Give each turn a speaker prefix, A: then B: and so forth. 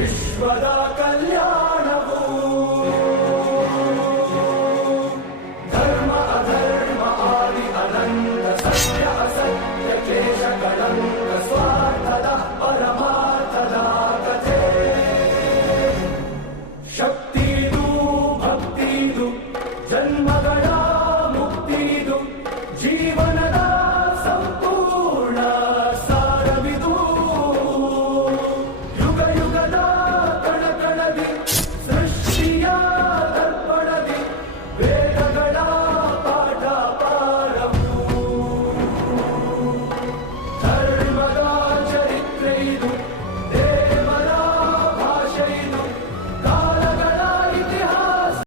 A: ವಿಶ್ವದ ಕಲ್ಯಾಣವು ಧರ್ಮ ಅಧರ್ಮ ಆದಿ ಅನಂತ ಸತ್ಯ ಅಸತ್ಯ ಕೇಶ ಕಳಂಕ ಸ್ವಾರ್ಥದ ಪರಮಾರ್ಥದ ಕಥೆ ಶಕ್ತಿದು ಭಕ್ತಿದು ಜನ್ಮಗಳ